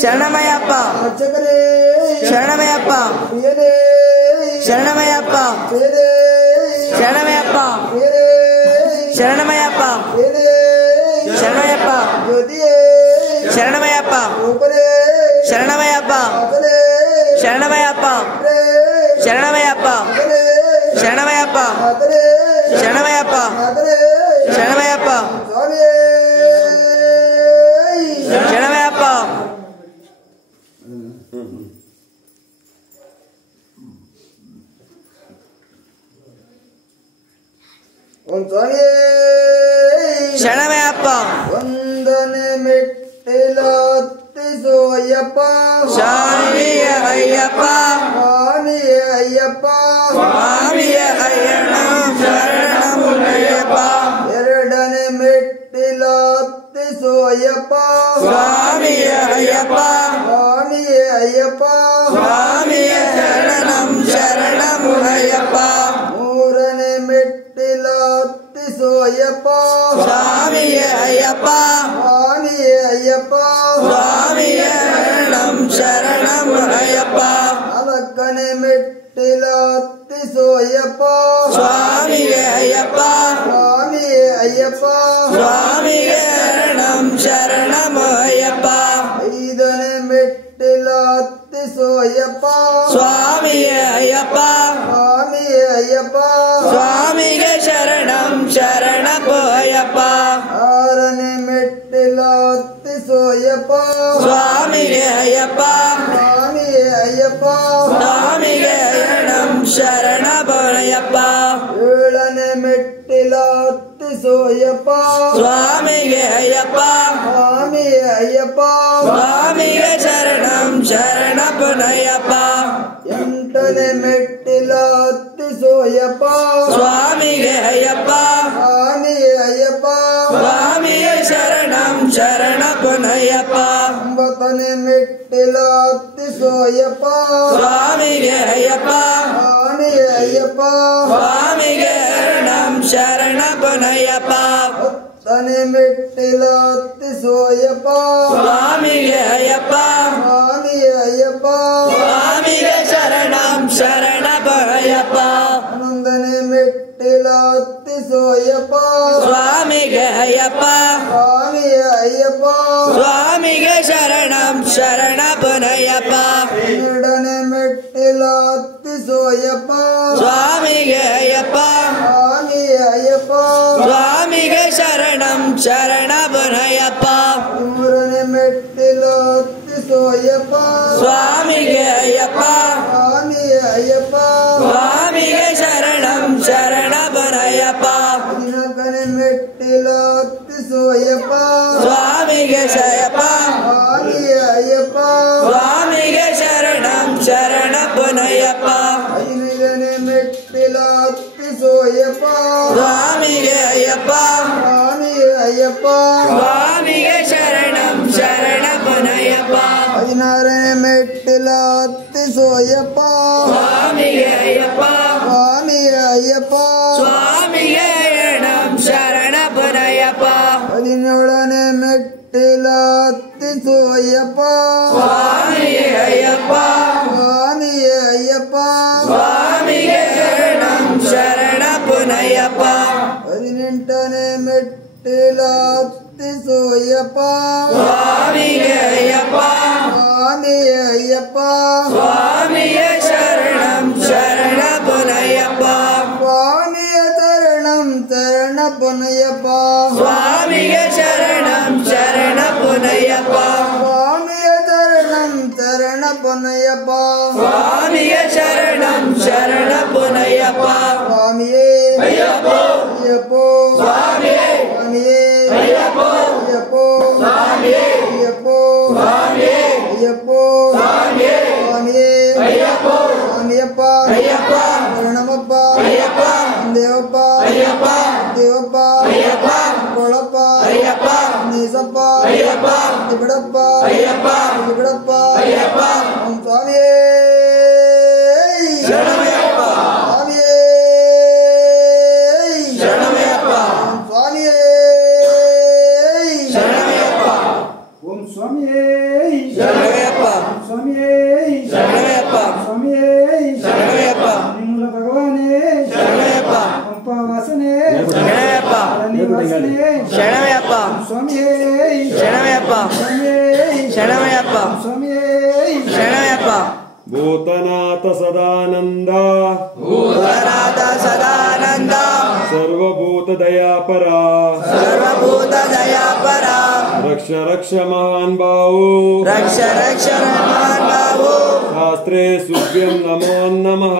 ಶರಣಮಯ್ಯಪ್ಪ ಶರಣಮಯ್ಯಪ್ಪ ಶರಣಮಯ್ಯಪ್ಪ ಶರಣಮಯ್ಯಪ್ಪ ಶರಣಮಯ್ಯಪ್ಪ ಶರಣಮಯ್ಯಪ್ಪ ಶರಣಮಯ್ಯಪ್ಪ ಶರಣಮಯ್ಯಪ್ಪ ಶರಣಮಯ್ಯಪ್ಪ ಶರಣಮಯ್ಯಪ್ಪ ಶರಣಮಯ್ಯಪ್ಪ ಶರಣಮಯ್ಯಪ್ಪ ಶರಣಮಯ್ಯಪ್ಪ ಶರಣಮಯ್ಯಪ್ಪ ಶರಣಮಯ್ಯಪ್ಪ ವಂದನೆ ಮೆಟ್ಟಿಲತ್ತಿಸೋ ಅಯ್ಯಪ್ಪ ಸ್ವಾಮಿಯ ಅಯ್ಯಪ್ಪ ಸ್ವಾಮಿಯ ಅಯ್ಯಪ್ಪ ಸ್ವಾಮಿಯ ಅಯ್ಯಣ್ಣ ಶರಣಮಯ್ಯಪ್ಪ ಎರಡನೇ ಮೆಟ್ಟಿಲತ್ತಿಸೋ ಅಯ್ಯಪ್ಪ ಸ್ವಾಮಿಯ ಅಯ್ಯಪ್ಪ ಸ್ವಾಮಿಯ ಅಯ್ಯಪ್ಪ ಸ್ವಾಮಿಯ ಶರಣಂ ಶರಣಮಯ್ಯಪ್ಪ ಮೂರನೇ ಮೆಟ್ಟಿಲತ್ತಿಸೋ ಅಯ್ಯಪ್ಪ ಸ್ವಾಮಿಯ ಅಯ್ಯಪ್ಪ ಸ್ವಾಮಿಯ ಅಯ್ಯಪ್ಪ ಸ್ವಾಮಿಯ ಶರಣಂ ಶರಣಮಯ್ಯಪ್ಪ ನಾಲ್ಕನೇ ಮೆಟ್ಟಿಲತ್ತಿಸೋ ಅಯ್ಯಪ್ಪ ಸ್ವಾಮಿಯ ಅಯ್ಯಪ್ಪ ಸ್ವಾಮಿಯ ಅಯ್ಯಪ್ಪ ಸ್ವಾಮಿಯ ಶರಣಂ ಶರಣಮಯ್ಯಪ್ಪ ಐದನೇ ಮೆಟ್ಟಿಲತ್ತಿಸೋ ಅಯ್ಯಪ್ಪ ಸ್ವಾಮಿಯ ಅಯ್ಯಪ್ಪ ಸ್ವಾಮಿಯ ಅಯ್ಯಪ್ಪ ಸ್ವಾಮಿಗೆ ಶರಣಂ ಶರಣಮಯ್ಯಪ್ಪ ಆರನೇ ಮೆಟ್ಟಿಲತ್ತಿಸೋ ಅಯ್ಯಪ್ಪ ಸ್ವಾಮಿಗೆ ಅಯ್ಯಪ್ಪ ಸ್ವಾಮಿಯ ಅಯ್ಯಪ್ಪ ಸ್ವಾಮಿಗೆ ಶರಣಂ ಶರಣಮಯ್ಯಪ್ಪ ಏಳನೇ ಮೆಟ್ಟಿಲತ್ತಿಸೋ ಅಯ್ಯಪ್ಪ ಸ್ವಾಮಿಗೆ ಅಯ್ಯಪ್ಪ ಸ್ವಾಮಿಯ ಅಯ್ಯಪ್ಪ ಸ್ವಾಮಿಗೆ ಶರಣಂ ಶರಣಮಯ್ಯಪ್ಪ ಎಂಟನೇ ಮೆಟ್ಟಿಲತ್ತಿಸೋ ಅಯ್ಯಪ್ಪ ಸ್ವಾಮಿಗೆ ಅಯ್ಯಪ್ಪ ಸ್ವಾಮಿಯ ಅಯ್ಯಪ್ಪ ಸ್ವಾಮಿಗೆ ಶರಣಂ ಶರಣಮಯ್ಯಪ್ಪ ಒಂಬತ್ತನೇ ಮೆಟ್ಟಿಲತ್ತಿಸೋ ಅಯ್ಯಪ್ಪ ಸ್ವಾಮಿಗೆ ಅಯ್ಯಪ್ಪ ಸ್ವಾಮಿಯ ಅಯ್ಯಪ್ಪ ಸ್ವಾಮಿಗೆ ಶರಣಂ ಶರಣಮಯ್ಯಪ್ಪ ಹತ್ತನೇ ಮೆಟ್ಟಿಲತ್ತಿಸೋ ಅಯ್ಯಪ್ಪ ಸ್ವಾಮಿಗೆ ಅಯ್ಯಪ್ಪ ಸ್ವಾಮಿಯ ಅಯ್ಯಪ್ಪ ಸ್ವಾಮಿಗೆ ಶರಣಂ ಶರಣಮಯ್ಯಪ್ಪ ಹನ್ನೊಂದನೇ ಮೆಟ್ಟಿಲತ್ತಿಸೋ ಅಯ್ಯಪ್ಪ ಸ್ವಾಮಿಗೆ ಅಯ್ಯಪ್ಪ ಸ್ವಾಮಿಯ ಅಯ್ಯಪ್ಪ ಸ್ವಾಮಿಗೆ ಶರಣಂ ಶರಣಮಯ್ಯಪ್ಪ ಹನ್ನೆರಡನೇ ಮೆಟ್ಟಿಲತ್ತಿಸೋ ಅಯ್ಯಪ್ಪ ಸ್ವಾಮಿಗೆ ಅಯ್ಯಪ್ಪ ಸ್ವಾಮಿಯ ಅಯ್ಯಪ್ಪ ಸ್ವಾಮಿಗೆ ಶರಣಂ ಶರಣಮಯ್ಯಪ್ಪ ಮೂರನೇ ಮೆಟ್ಟಿಲತ್ತಿಸೋ ಅಯ್ಯಪ್ಪ ಸ್ವಾಮಿಗೆ ಅಯ್ಯಪ್ಪ ಸ್ವಾಮಿಯ ಅಯ್ಯಪ್ಪ ಸ್ವಾಮಿಗೆ ಶರಣಂ ಶರಣಮಯ್ಯಪ್ಪ ಹದಿನಾಲ್ಕನೇ ಮೆಟ್ಟಿಲತ್ತಿಸೋ ಅಯ್ಯಪ್ಪ ಸ್ವಾಮಿಗೆ ಶಯಪ್ಪ ಸ್ವಾಮಿಯ ಅಯ್ಯಪ್ಪ ಸ್ವಾಮಿಗೆ ಶರಣಂ ಶರಣಮಯ್ಯಪ್ಪ ಹದಿನೈದನೇ ಮೆಟ್ಟಿಲತ್ತಿಸೋ ಅಯ್ಯಪ್ಪ ಸ್ವಾಮಿಗೆ ಅಯ್ಯಪ್ಪ ಸ್ವಾಮಿಯ ಅಯ್ಯಪ್ಪ ಸ್ವಾಮಿಗೆ ಶರಣಂ ಶರಣಮಯ್ಯಪ್ಪ ಹದಿನಾರನೇ ಮೆಟ್ಟಿಲತ್ತಿಸೋ ಅಯ್ಯಪ್ಪ ಸ್ವಾಮಿಗೆ ಅಯ್ಯಪ್ಪ ಸ್ವಾಮಿಯ ಅಯ್ಯಪ್ಪ ಸ್ವಾಮಿಗೆ ಶರಣಂ ಶರಣಮಯ್ಯಪ್ಪ ಹದಿನೇಳನೇ ಮೆಟ್ಟಿಲತ್ತಿಸೋ ಅಯ್ಯಪ್ಪ ಸ್ವಾಮಿಗೆ ಅಯ್ಯಪ್ಪ ಸ್ವಾಮಿಯ ಅಯ್ಯಪ್ಪ ಸ್ವಾಮಿಗೆ ಶರಣಂ ಶರಣಮಯ್ಯಪ್ಪ ಹದಿನೆಂಟನೇ ಮೆಟ್ಟಿಲತ್ತಿಸೋ ಅಯ್ಯಪ್ಪ ಸ್ವಾಮಿಗೆ ಅಯ್ಯಪ್ಪ ಸ್ವಾಮಿಯ ಅಯ್ಯಪ್ಪ ಸ್ವಾಮಿಗೆ ಶರಣಂ ಶರಣಮಯ್ಯಪ್ಪ ಸ್ವಾಮಿಯ ಶರಣಂ ಶರಣಪ್ಪನಯ್ಯಪ್ಪ ಸ್ವಾಮಿಗೆ ಶರಣಂ ಶರಣಮಯ್ಯಪ್ಪ ಸ್ವಾಮಿಯ ಶರಣಂ ಶರಣಪ್ಪನಯ್ಯಪ್ಪ ಸ್ವಾಮಿಗೆ ಶರಣಂ ಶರಣಮಯ್ಯಪ್ಪ ಸ್ವಾಮಿಯೇ ಅಯ್ಯಪ್ಪ ಅಯ್ಯಪ್ಪೋ ಸ್ವಾಮಿಯೇ ಸ್ವಾಮಿಯೇ ಅಯ್ಯಪ್ಪ ಅಯ್ಯಪ್ಪೋ ಸ್ವಾಮಿಯೇ ಅಯ್ಯಪ್ಪೋ ಸ್ವಾಮಿಯೇ ಅಯ್ಯಪ್ಪೋ ಸ್ವಾಮಿಯೇ ಸ್ವಾಮಿಯೇ ಅಯ್ಯಪ್ಪ ಸ್ವಾಮಿಯಪ್ಪ ಅಯ್ಯಪ್ಪ ಶರಣಮಪ್ಪ ಅಯ್ಯಪ್ಪ ದೇವಪ್ಪ ಅಯ್ಯಪ್ಪ ದೇವಪ್ಪ ಅಯ್ಯಪ್ಪ ಕೊಳಪ್ಪ ಅಯ್ಯಪ್ಪ ನೀಸಪ್ಪ ಅಯ್ಯಪ್ಪ ಬಿಡಪ್ಪ ಅಯ್ಯಪ್ಪ ಬಿಡಪ್ಪ ಅಯ್ಯಪ್ಪ ಓಂ ಸ್ವಾಮಿಯೇ ಶರಣಮಯ್ಯಪ್ಪ ಸ್ವಾಮಿಯೇ ಶರಣಮಯ್ಯಪ್ಪ ಓಂ ಸ್ವಾಮಿಯೇ ಶರಣಮಯ್ಯಪ್ಪ ಓಂ ಸ್ವಾಮಿಯೇ ಶರಣಮಯ್ಯಪ್ಪ ಶರಣಮಯ್ಯಪ್ಪ ಸ್ವಾಮಿಯೇ ಶರಣಮಯ್ಯಪ್ಪ ನಿರ್ಮಲ ಭಗವಾನೇ ಶರಣಮಯ್ಯಪ್ಪ ಪಂಪಾವಾಸನೆ ಶರಣಮಯ್ಯಪ್ಪ ವಾಸನೆ ಶರಣಮಯ್ಯಪ್ಪ ಸ್ವಾಮಿಯೇ ಶರಣಮಯ್ಯಪ್ಪ ಸ್ವಾಮಿಯೇ ಶರಣಮಯ್ಯಪ್ಪ ಸ್ವಾಮಿಯೇ ಶರಣಮಯ್ಯಪ್ಪ ಭೂತನಾಥ ಸದಾನಂದ ಭೂತನಾಥ ಸದಾನಂದ ಸರ್ವಭೂತ ದಯಾಪರ ಸರ್ವಭೂತ ದಯಾಪರ ರಕ್ಷ ರಕ್ಷ ಮಹಾನ್ ಬಾವು ರಕ್ಷ ರಕ್ಷ ರಮಾನ್ ಬಾವು ಶಾಸ್ತ್ರೇ ಸುಭ್ಯಂ ನಮೋ ನಮಃ